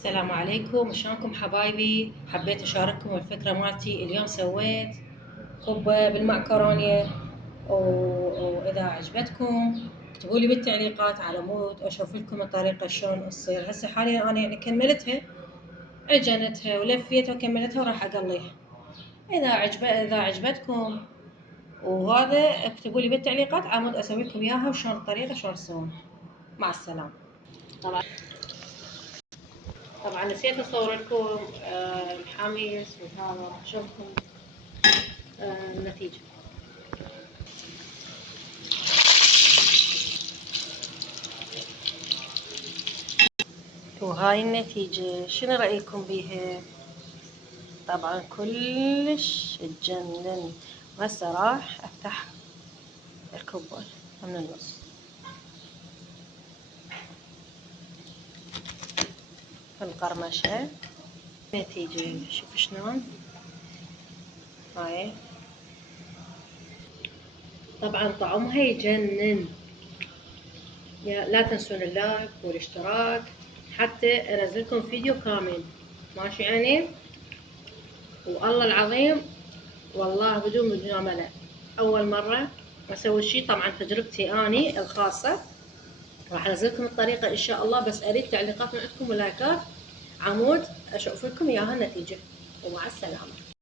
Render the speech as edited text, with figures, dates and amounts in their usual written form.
السلام عليكم، شلونكم حبايبي؟ حبيت اشارككم الفكرة مالتي. اليوم سويت كبة بالمعكرونية واذا عجبتكم اكتبوا لي بالتعليقات على مود اشوف لكم الطريقة شلون تصير. هسه حاليا انا كملتها، عجنتها ولفيتها وكملتها وراح اقليها. اذا عجبتكم وهذا اكتبوا لي بالتعليقات على مود اسوي لكم اياها وشلون الطريقة شلون تسوونها. مع السلامة. طبعا نسيت اصور لكم الحاميس وهذا، راح اشوفكم النتيجة. وهاي النتيجة شنو رأيكم بيها؟ طبعا كلش تجنن. وهسه راح افتح الكبة من النص. في القرمشة نتيجة شوف شلون هاي. طبعا طعمها يجنن. لا تنسون اللايك والاشتراك حتى انزلكم فيديو كامل. ماشي يعني؟ والله العظيم والله بدون مجاملة اول مرة اسوي شي. طبعا تجربتي اني الخاصة. راح انزلكم الطريقة ان شاء الله، بس اريد تعليقات من عندكم ولايكات عمود اشوف لكم اياها النتيجة. ومع السلامة.